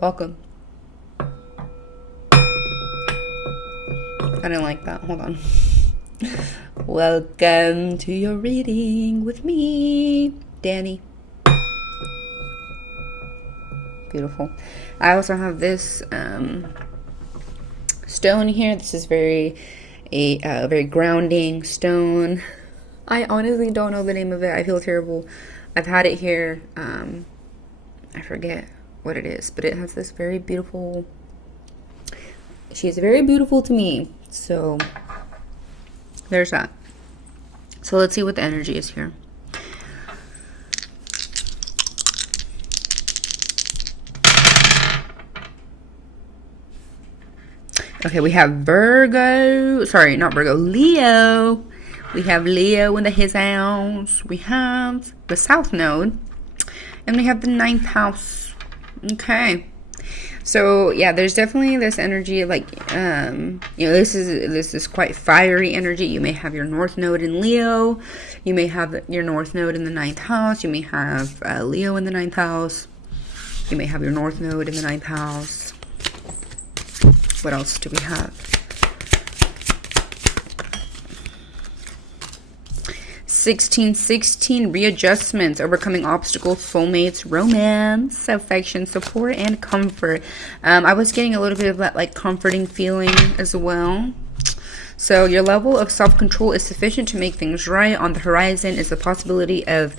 Welcome. I didn't like that. Hold on. Welcome to your reading with me, Danny. Beautiful. I also have this stone here. This is very grounding stone. I honestly don't know the name of it. I feel terrible. I've had it here. I forget what it is, but it has this very beautiful. She's very beautiful to me. So there's that. So let's see what the energy is here. Okay, we have Virgo. Sorry, not Virgo. Leo. We have Leo in his house. We have the South Node. And we have the 9th house. Okay. So, yeah, there's definitely this energy, like, this is quite fiery energy. You may have your North Node in Leo. You may have your North Node in the 9th house. You may have Leo in the 9th house. You may have your North Node in the 9th house. What else do we have? 1616, readjustments, overcoming obstacles, soulmates, romance, affection, support, and comfort. I was getting a little bit of that like comforting feeling as well. So your level of self-control is sufficient to make things right. On the horizon is the possibility of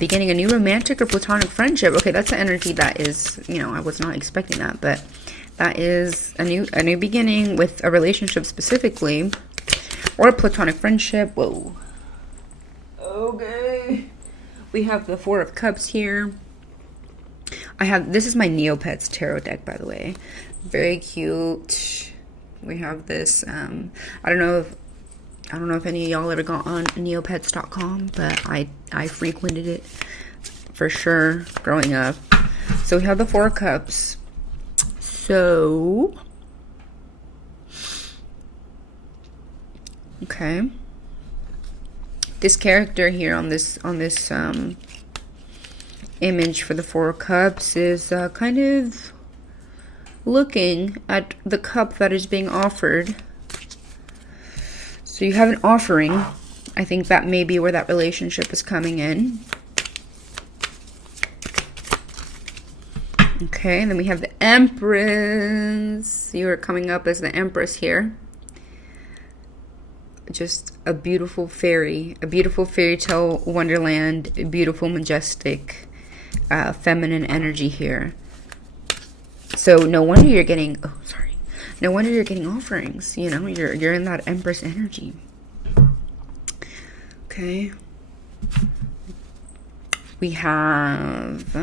beginning a new romantic or platonic friendship. Okay, that's the energy that is, I was not expecting that, but that is a new beginning with a relationship specifically, or a platonic friendship. Whoa. Okay. We have the 4 of Cups here. This is my Neopets tarot deck, by the way. Very cute. We have this, I don't know if any of y'all ever got on neopets.com, but I frequented it for sure growing up. So we have the 4 of Cups. So, okay. This character here on this image for the 4 of Cups is kind of looking at the cup that is being offered. So you have an offering. I think that may be where that relationship is coming in. Okay, and then we have the Empress. You are coming up as the Empress here. Just a beautiful fairy tale wonderland, beautiful, majestic, feminine energy here. So no wonder you're getting, no wonder you're getting offerings. You're in that Empress energy. Okay. We have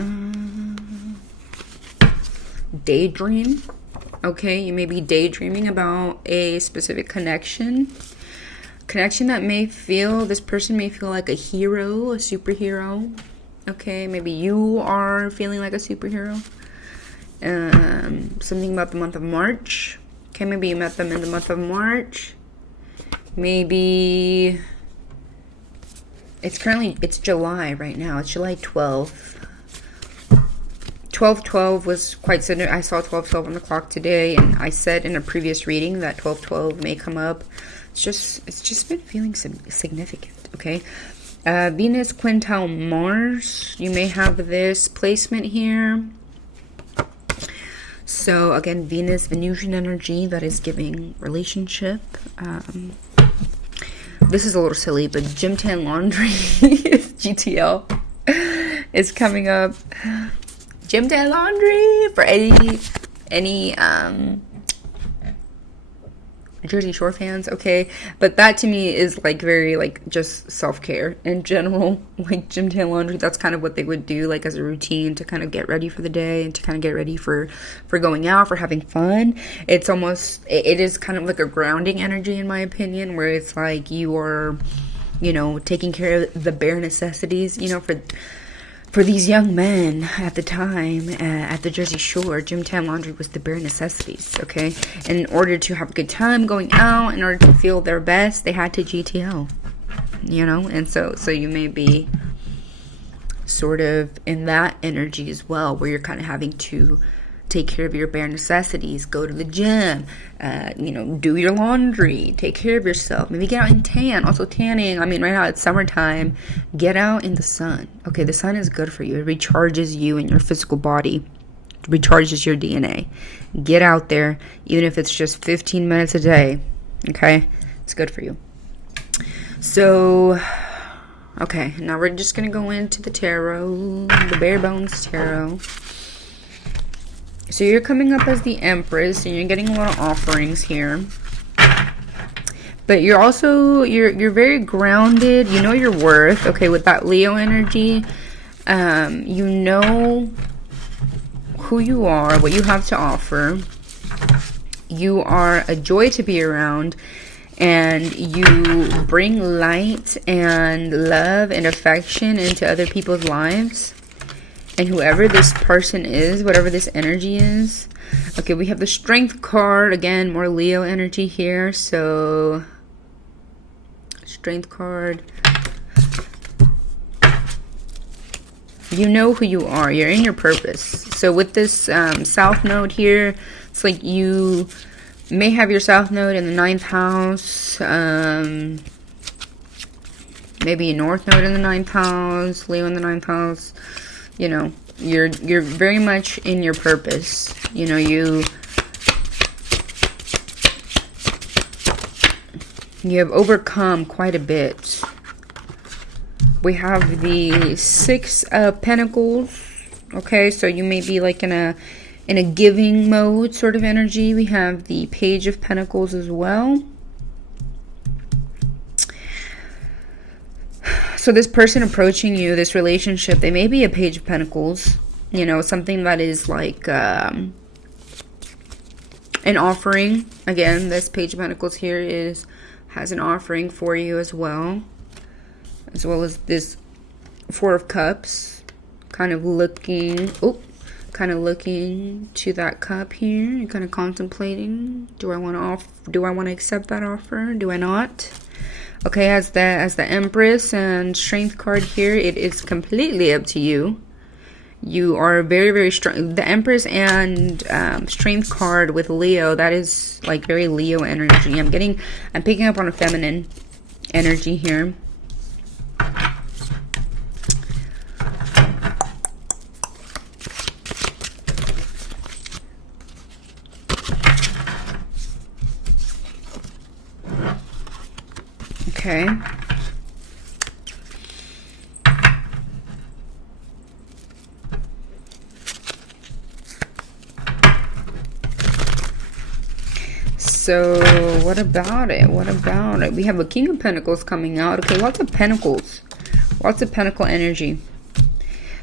daydream. Okay, you may be daydreaming about a specific connection that this person may feel like a hero, a superhero. Okay, maybe you are feeling like a superhero. Something about the month of March. Okay, maybe you met them in the month of March. Maybe it's July right now. It's July 12th. 12/12 was quite sudden. I saw 12/12 on the clock today, and I said in a previous reading that 12/12 may come up. It's just been feeling significant. Okay, Venus quintile Mars. You may have this placement here. So again, Venus Venusian energy that is giving relationship. This is a little silly, but Gym Tan Laundry GTL is coming up. Gym Tan Laundry for any Jersey Shore fans, okay, but that to me is like very like just self-care in general. Like Gym Tan Laundry, that's kind of what they would do like as a routine to kind of get ready for the day and to kind of get ready for going out, for having fun. It's almost, it is kind of like a grounding energy in my opinion, where it's like you are, taking care of the bare necessities, for these young men at the time at the Jersey Shore. Gym Tan Laundry was the bare necessities, okay? And in order to have a good time going out, in order to feel their best, they had to GTL, And so you may be sort of in that energy as well, where you're kind of having to take care of your bare necessities, go to the gym, you know, do your laundry, take care of yourself, maybe get out and tan. Also tanning, I mean, right now it's summertime, get out in the sun. Okay, the sun is good for you. It recharges you and your physical body, it recharges your DNA. Get out there, even if it's just 15 minutes a day. Okay, it's good for you. So okay, now we're just gonna go into the tarot, the bare bones tarot. So you're coming up as the Empress, and you're getting a lot of offerings here. But you're also, you're very grounded. You know your worth. Okay, with that Leo energy, you know who you are, what you have to offer. You are a joy to be around, and you bring light and love and affection into other people's lives. And whoever this person is, whatever this energy is. Okay, we have the Strength card. Again, more Leo energy here. So, Strength card. You know who you are. You're in your purpose. So with this South Node here, it's like you may have your South Node in the 9th house. Maybe a North Node in the 9th house. Leo in the 9th house. You know, you're very much in your purpose. You know, you have overcome quite a bit. We have the 6 of Pentacles. Okay, so you may be like in a giving mode sort of energy. We have the Page of Pentacles as well. So this person approaching you, this relationship, they may be a Page of Pentacles. You know, something that is like an offering. Again, this Page of Pentacles here has an offering for you as well. As well as this 4 of Cups. Kind of looking to that cup here. You're kind of contemplating. Do I want to accept that offer? Do I not? Okay, as the Empress and Strength card here, it is completely up to you. You are very, very strong. The Empress and Strength card with Leo, that is like very Leo energy. I'm picking up on a feminine energy here. Okay. So, what about it? What about it? We have a King of Pentacles coming out. Okay, lots of Pentacles. Lots of Pentacle energy.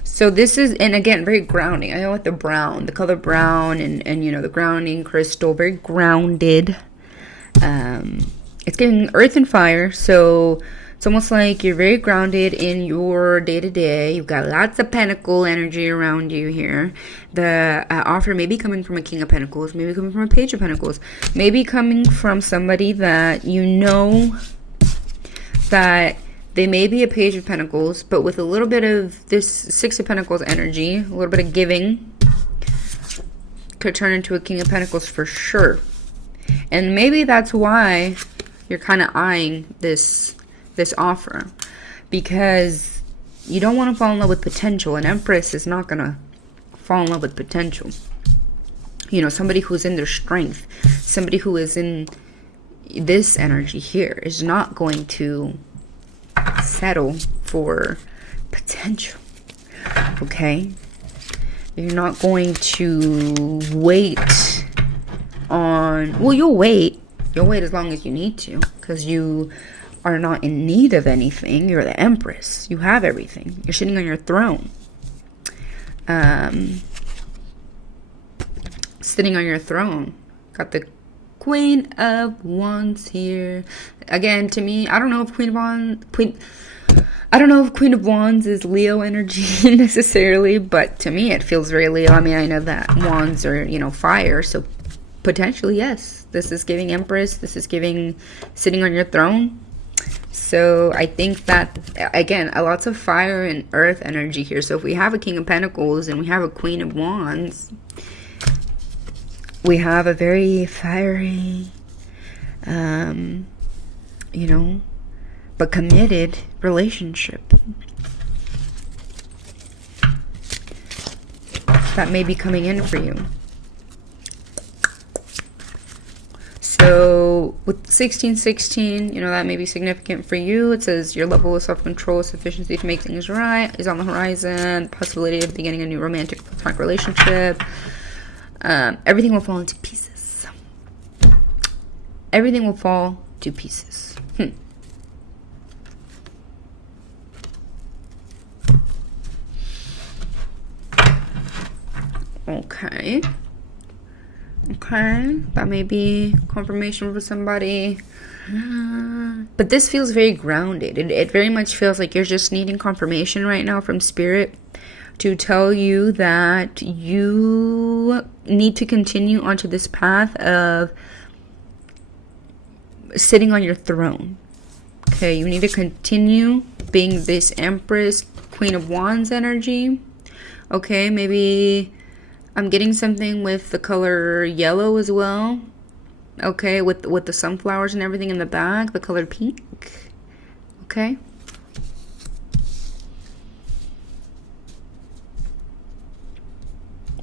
So this is, and again, very grounding. I know with the brown, the color brown and you know, the grounding crystal, very grounded. It's giving earth and fire, so it's almost like you're very grounded in your day-to-day. You've got lots of Pentacle energy around you here. The offer may be coming from a King of Pentacles, maybe coming from a Page of Pentacles, maybe coming from somebody that you know that they may be a Page of Pentacles, but with a little bit of this 6 of Pentacles energy, a little bit of giving, could turn into a King of Pentacles for sure. And maybe that's why you're kind of eyeing this offer, because you don't want to fall in love with potential. An Empress is not gonna fall in love with potential. You know, somebody who's in their strength, somebody who is in this energy here is not going to settle for potential. Okay, you're not going to wait on, well, you'll wait as long as you need to, because you are not in need of anything. You're the Empress. You have everything. You're sitting on your throne. Sitting on your throne. Got the Queen of Wands here. Again, to me, I don't know if Queen of Wands is Leo energy necessarily, but to me it feels very Leo. I mean, I know that Wands are, you know, fire, so potentially, yes. This is giving Empress. This is giving sitting on your throne. So I think that, again, lots of fire and earth energy here. So if we have a King of Pentacles and we have a Queen of Wands, we have a very fiery, you know, but committed relationship that may be coming in for you. So with 1616, you know, that may be significant for you. It says your level of self-control, sufficiency to make things right is on the horizon. Possibility of beginning a new romantic platonic relationship. Everything will fall into pieces. Everything will fall to pieces. Okay. Okay, that may be confirmation for somebody. But this feels very grounded. It very much feels like you're just needing confirmation right now from Spirit to tell you that you need to continue onto this path of sitting on your throne. Okay, you need to continue being this Empress, Queen of Wands energy. Okay, maybe I'm getting something with the color yellow as well. Okay, with the sunflowers and everything in the back, the color pink. Okay.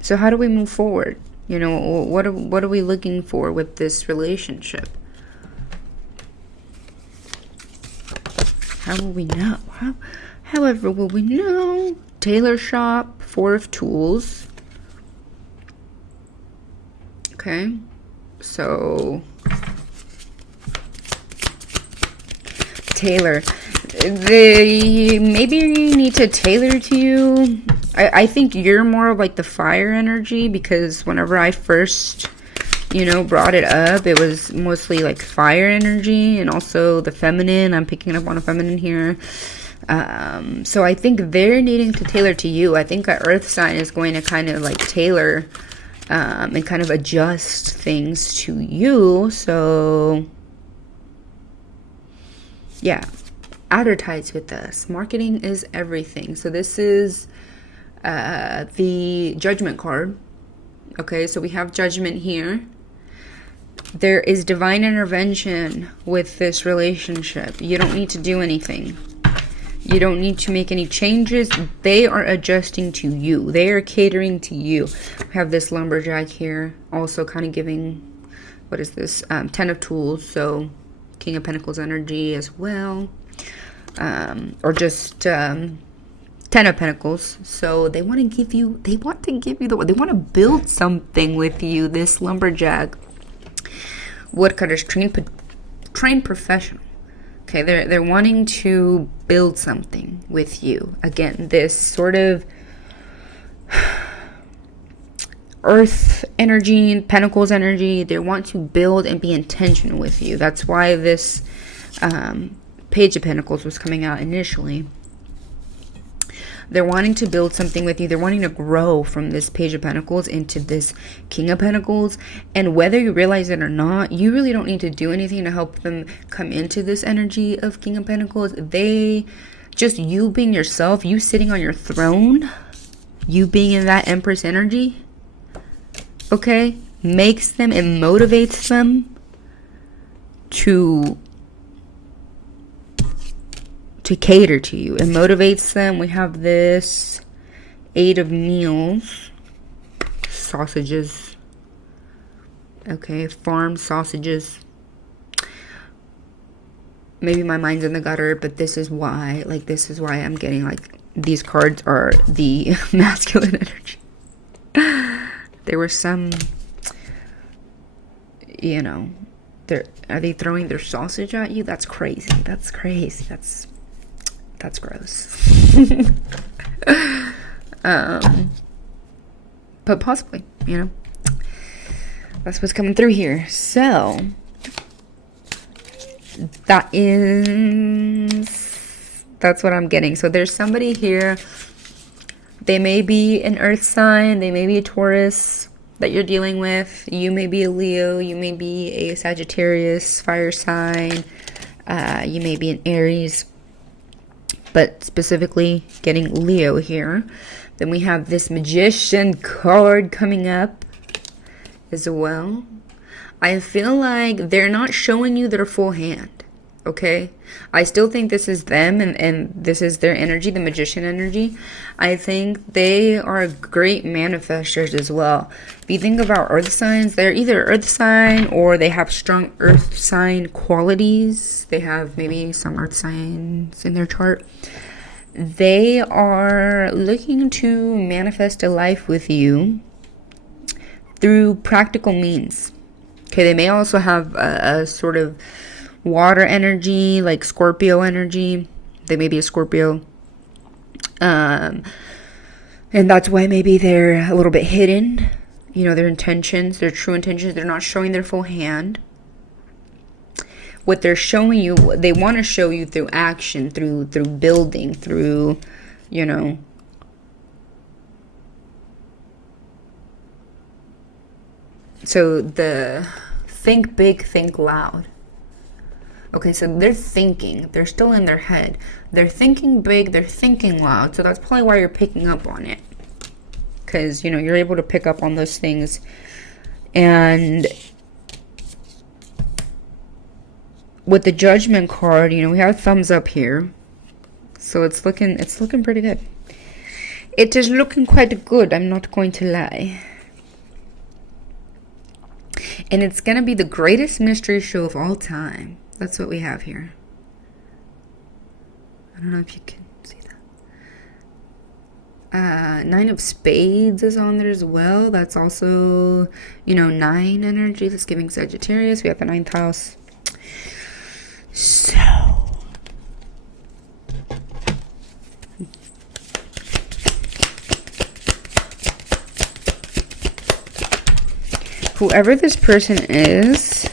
So how do we move forward? You know, what are we looking for with this relationship? How will we know? However will we know? Tailor shop, 4 of tools. Okay. So tailor. They maybe need to tailor to you. I think you're more of like the fire energy, because whenever I first, you know, brought it up, it was mostly like fire energy, and also the feminine. I'm picking up on a feminine here. So I think they're needing to tailor to you. I think an earth sign is going to kind of like tailor and kind of adjust things to you. So yeah, advertise with us. Marketing is everything. So this is the Judgment card. Okay, so we have Judgment here. There is divine intervention with this relationship. You don't need to do anything. You don't need to make any changes. They are adjusting to you. They are catering to you. We have this lumberjack here, also kind of giving, what is this? 10 of tools. So King of Pentacles energy as well. Or just 10 of Pentacles. So they want to give you, they want to build something with you. This lumberjack, woodcutters, trained professional. Okay, they're wanting to build something with you. Again, this sort of earth energy, pentacles energy, they want to build and be intentional with you. That's why this Page of Pentacles was coming out initially. They're wanting to build something with you. They're wanting to grow from this Page of Pentacles into this King of Pentacles. And whether you realize it or not, you really don't need to do anything to help them come into this energy of King of Pentacles. They, just you being yourself, you sitting on your throne, you being in that Empress energy, okay, makes them and motivates them to cater to you. It motivates them. We have this 8 of meals, sausages. Okay, farm sausages. Maybe my mind's in the gutter, but this is why, like, this is why I'm getting, like, these cards are the masculine energy. There were some, you know, are they throwing their sausage at you? That's crazy. That's crazy. That's gross. But possibly, you know, that's what's coming through here. So that's what I'm getting. So there's somebody here. They may be an earth sign. They may be a Taurus that you're dealing with. You may be a Leo. You may be a Sagittarius, fire sign. You may be an Aries. But specifically getting Leo here. Then we have this Magician card coming up. as well. I feel like they're not showing you their full hand. Okay, I still think this is them, and this is their energy, the magician energy. I think they are great manifestors as well. If you think about earth signs, they're either earth sign or they have strong earth sign qualities. They have maybe some earth signs in their chart. They are looking to manifest a life with you through practical means. Okay, they may also have a sort of water energy, like Scorpio energy. They may be a Scorpio. And that's why maybe they're a little bit hidden. You know, their intentions, their true intentions. They're not showing their full hand. What they're showing you, they want to show you through action, through building, through, you know. So the think big, think loud. Okay, so they're thinking. They're still in their head. They're thinking big. They're thinking loud. So that's probably why you're picking up on it. Because, you know, you're able to pick up on those things. And with the Judgment card, you know, we have thumbs up here. So it's looking pretty good. It is looking quite good. I'm not going to lie. And it's going to be the greatest mystery show of all time. That's what we have here. I don't know if you can see that. 9 of Spades is on there as well. That's also, you know, 9 energy. That's giving Sagittarius. We have the 9th house. So, whoever this person is,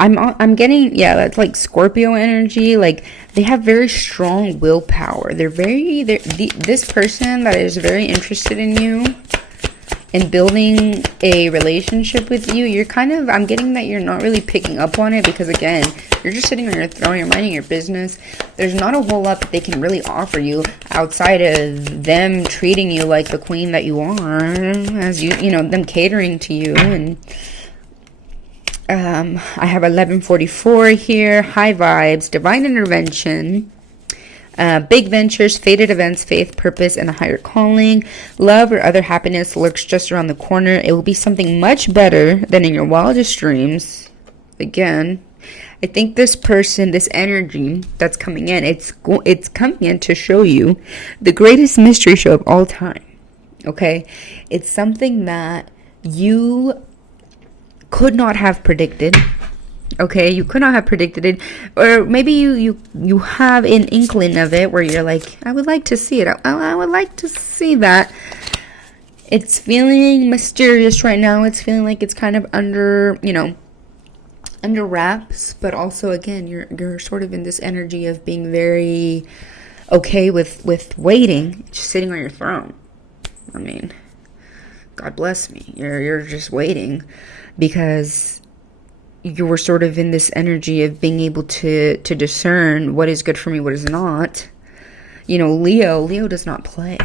I'm getting, yeah, that's like Scorpio energy. Like, they have very strong willpower. This person that is very interested in you and building a relationship with you, you're kind of, I'm getting that you're not really picking up on it because, again, you're just sitting on your throne, you're minding your business. There's not a whole lot that they can really offer you outside of them treating you like the queen that you are, as you know, them catering to you. And I have 1144 here, high vibes, divine intervention, big ventures, fated events, faith, purpose, and a higher calling. Love or other happiness lurks just around the corner. It will be something much better than in your wildest dreams. Again, I think this person, this energy that's coming in, it's coming in to show you the greatest mystery show of all time. Okay? It's something that you could not have predicted. Okay, you could not have predicted it, or maybe you have an inkling of it where you're like, I would like to see it. I would like to see that. It's feeling mysterious right now. It's feeling like it's kind of under wraps, but also, again, you're sort of in this energy of being very okay with waiting, just sitting on your throne. I mean, God bless me. You're just waiting because you were sort of in this energy of being able to discern what is good for me, what is not. You know, Leo does not play.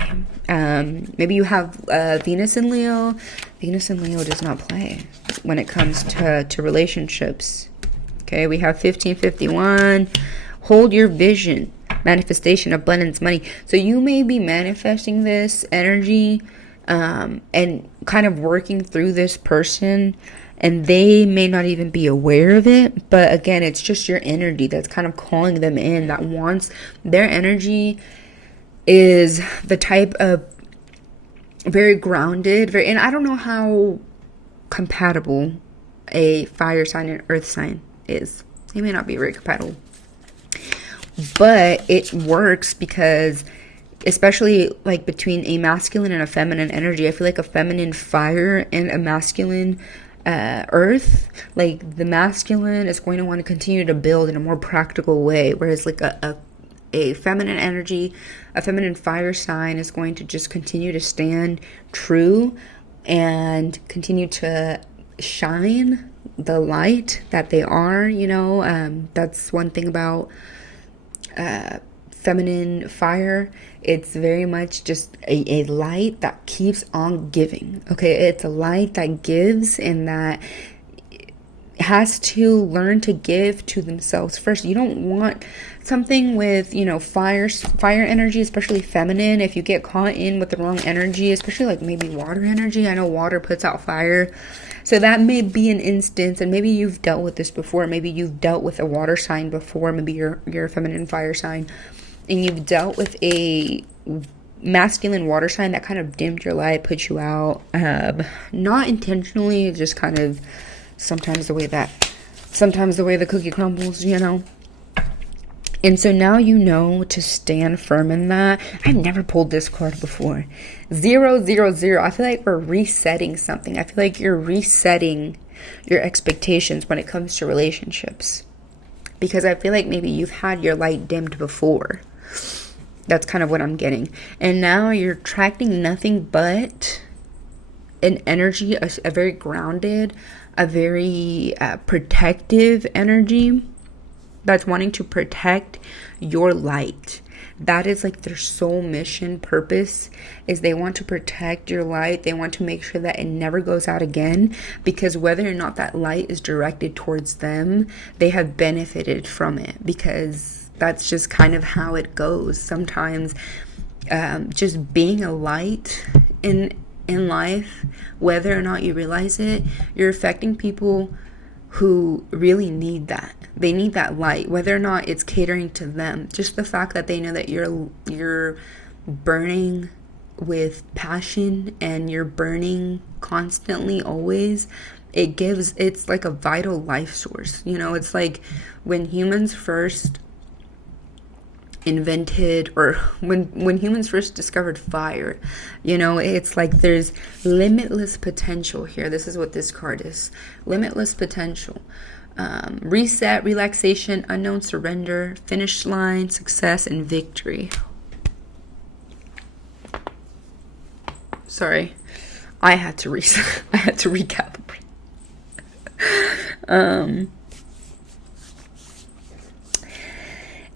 Maybe you have Venus in Leo. Venus in Leo does not play when it comes to relationships. Okay, we have 1551. Hold your vision. Manifestation, abundance, money. So you may be manifesting this energy and kind of working through this person, and they may not even be aware of it. But again, it's just your energy that's kind of calling them in, that wants their energy is the type of very grounded, and I don't know how compatible a fire sign and earth sign is. They may not be very compatible, but it works because, especially like between a masculine and a feminine energy, I feel like a feminine fire and a masculine earth, like the masculine is going to want to continue to build in a more practical way, whereas like a feminine energy, a feminine fire sign is going to just continue to stand true and continue to shine the light that they are. You know, that's one thing about feminine fire, it's very much just a light that keeps on giving. Okay, it's a light that gives and that has to learn to give to themselves first. You don't want something with, fire energy, especially feminine. If you get caught in with the wrong energy, especially like maybe water energy, I know water puts out fire, so that may be an instance. And maybe you've dealt with this before. Maybe you've dealt with a water sign before. Maybe you're a feminine fire sign, and you've dealt with a masculine water sign that kind of dimmed your light, put you out, not intentionally, just kind of sometimes the way the cookie crumbles, And so now you know to stand firm in that. I've never pulled this card before. 0, 0, 0. I feel like we're resetting something. I feel like you're resetting your expectations when it comes to relationships. Because I feel like maybe you've had your light dimmed before. That's kind of what I'm getting. And now you're attracting nothing but an energy, a very grounded, a very protective energy that's wanting to protect your light. That is like their sole mission, purpose, is they want to protect your light. They want to make sure that it never goes out again, because whether or not that light is directed towards them, they have benefited from it, because that's just kind of how it goes. Sometimes just being a light in life, whether or not you realize it, you're affecting people who really need that. They need that light, whether or not it's catering to them. Just the fact that they know that you're burning with passion and you're burning constantly, always, it's like a vital life source. It's like when humans first invented, or when humans first discovered fire, it's like there's limitless potential here. This is what this card is: limitless potential. Reset, relaxation, unknown surrender, finish line, success, and victory. Sorry, I had to reset. I had to recalibrate.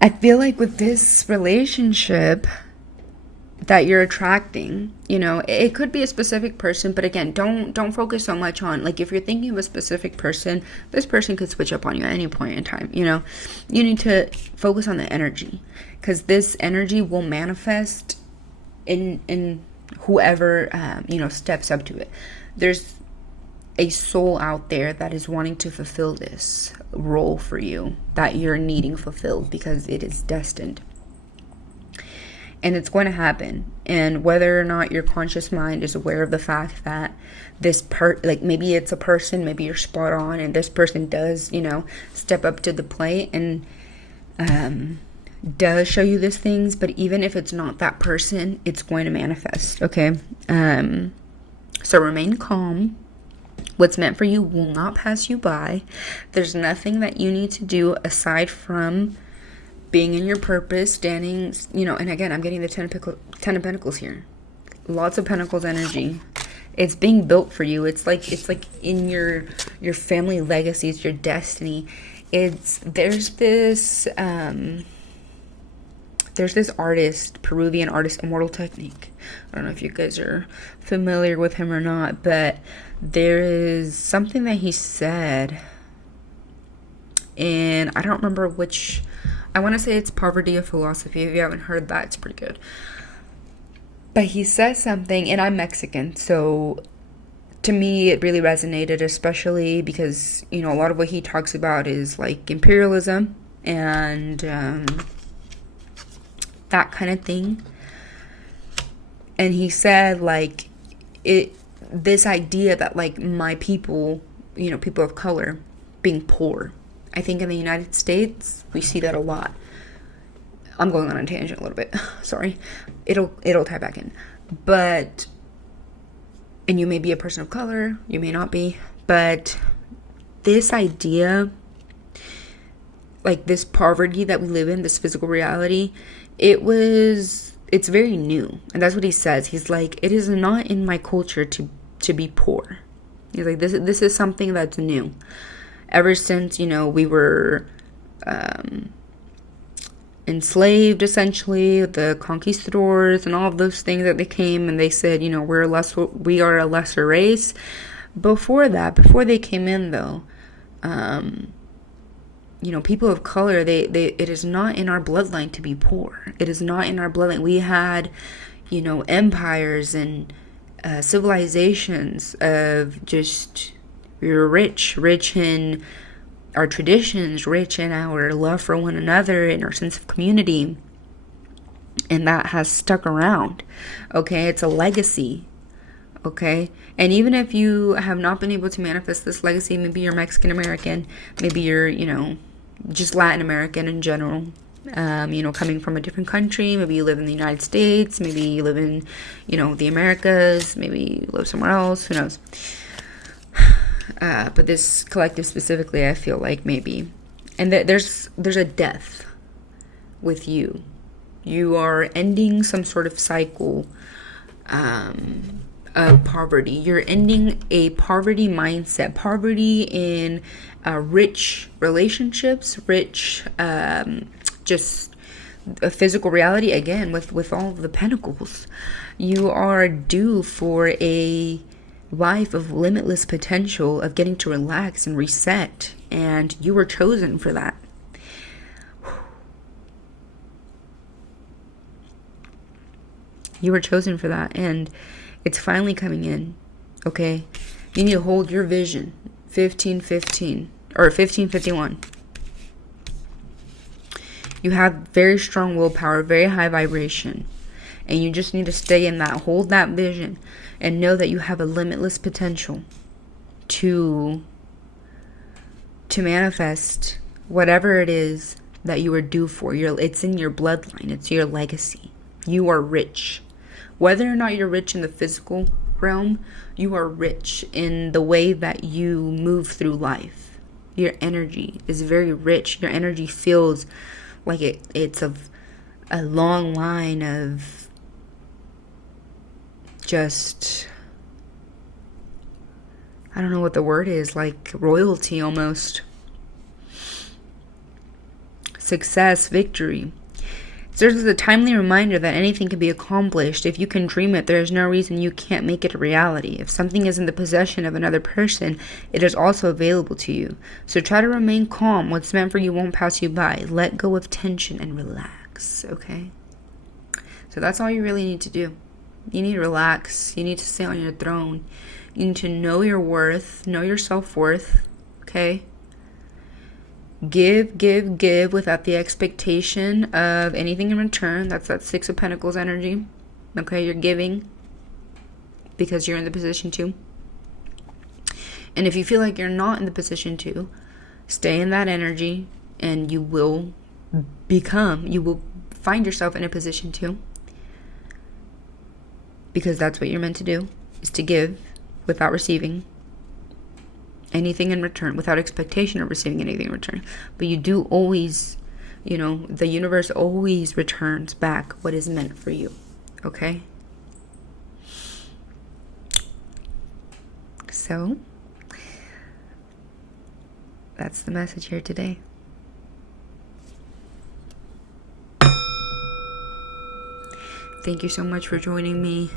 I feel like with this relationship that you're attracting, it could be a specific person, but again, don't focus so much on, like, if you're thinking of a specific person, this person could switch up on you at any point in time. You need to focus on the energy, because this energy will manifest in whoever steps up to it. There's a soul out there that is wanting to fulfill this role for you that you're needing fulfilled, because it is destined. And it's going to happen. And whether or not your conscious mind is aware of the fact that this maybe it's a person, maybe you're spot on, and this person does, step up to the plate and does show you these things. But even if it's not that person, it's going to manifest. Okay. So remain calm. What's meant for you will not pass you by. There's nothing that you need to do aside from being in your purpose, standing, and again, I'm getting the 10 of Pentacles here. Lots of Pentacles energy. It's being built for you. It's like in your family legacy, it's your destiny. There's this artist, Peruvian artist, Immortal Technique. I don't know if you guys are familiar with him or not, but there is something that he said, and I don't remember which. I want to say it's Poverty of Philosophy. If you haven't heard that, it's pretty good. But he says something, and I'm Mexican, so to me it really resonated, especially because, a lot of what he talks about is like imperialism and that kind of thing. And he said, like, this idea that, like, my people, people of color being poor. I think in the United States, we see that a lot. I'm going on a tangent a little bit. Sorry. It'll tie back in. But, and you may be a person of color, you may not be, but this idea, like this poverty that we live in, this physical reality, it's very new. And that's what he says. He's like, it is not in my culture to be poor. He's like, this is something that's new. Ever since, we were enslaved, essentially, the conquistadors and all of those things that they came and they said, you know, we are a lesser race. Before that, before they came in, though, you know, people of color, it is not in our bloodline to be poor. It is not in our bloodline. We had, you know, empires and civilizations of just, we were rich in our traditions, rich in our love for one another and our sense of community. And that has stuck around. Okay, it's a legacy. Okay, and even if you have not been able to manifest this legacy, maybe you're Mexican American, maybe you're, you know, just Latin American in general, you know, coming from a different country, maybe you live in the United States, maybe you live in, you know, the Americas, maybe you live somewhere else, who knows. But this collective specifically, I feel like maybe, and there's a death with you. You are ending some sort of cycle of poverty. You're ending a poverty mindset, poverty in rich relationships, rich just a physical reality. Again, with all of the pentacles, you are due for a life of limitless potential, of getting to relax and reset, and you were chosen for that. You were chosen for that, and it's finally coming in. Okay, you need to hold your vision. 1515 or 1551. You have very strong willpower, very high vibration, and you just need to stay in that, hold that vision, and know that you have a limitless potential to manifest whatever it is that you are due for. It's in your bloodline. It's your legacy. You are rich. Whether or not you're rich in the physical realm, you are rich in the way that you move through life. Your energy is very rich. Your energy feels like it's of a long line of just, I don't know what the word is, like royalty almost. Success, victory. Serves as a timely reminder that anything can be accomplished. If you can dream it, there is no reason you can't make it a reality. If something is in the possession of another person, it is also available to you. So try to remain calm. What's meant for you won't pass you by. Let go of tension and relax, okay? So that's all you really need to do. You need to relax. You need to stay on your throne. You need to know your worth, know your self-worth, okay? Give without the expectation of anything in return. That's that Six of Pentacles energy. Okay, you're giving because you're in the position to. And if you feel like you're not in the position to, stay in that energy and you will find yourself in a position to. Because that's what you're meant to do, is to give without receiving anything in return, without expectation of receiving anything in return. But you do always, you know, the universe always returns back what is meant for you. Okay? So, that's the message here today. Thank you so much for joining me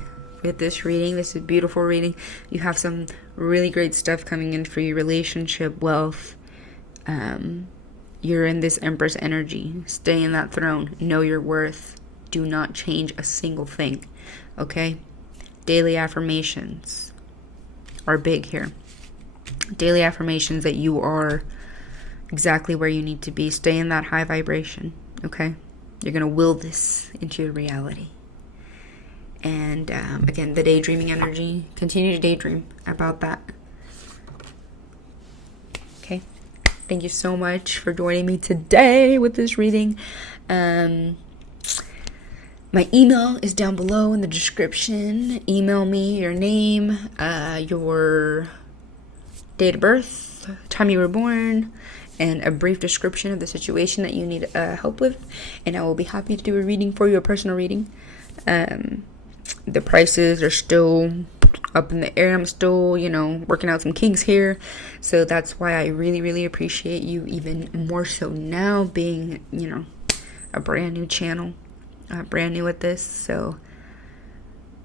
with this reading. This is a beautiful reading. You have some really great stuff coming in for your relationship, wealth. You're in this Empress energy. Stay in that throne. Know your worth. Do not change a single thing. Okay? Daily affirmations are big here. Daily affirmations that you are exactly where you need to be. Stay in that high vibration. Okay? You're going to will this into your reality. And again, the daydreaming energy, continue to daydream about that. Okay. Thank you so much for joining me today with this reading. My email is down below in the description. Email me your name, your date of birth, time you were born, and a brief description of the situation that you need help with. And I will be happy to do a reading for you, a personal reading. The prices are still up in the air. I'm still, you know, working out some kinks here. So that's why I really, really appreciate you even more so now, being, you know, a brand new channel, brand new at this. So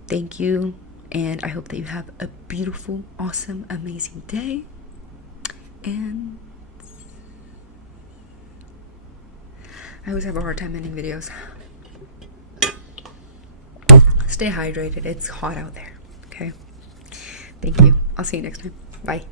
thank you, and I hope that you have a beautiful, awesome, amazing day. And I always have a hard time ending videos. Stay hydrated. It's hot out there. Okay. Thank you. I'll see you next time. Bye.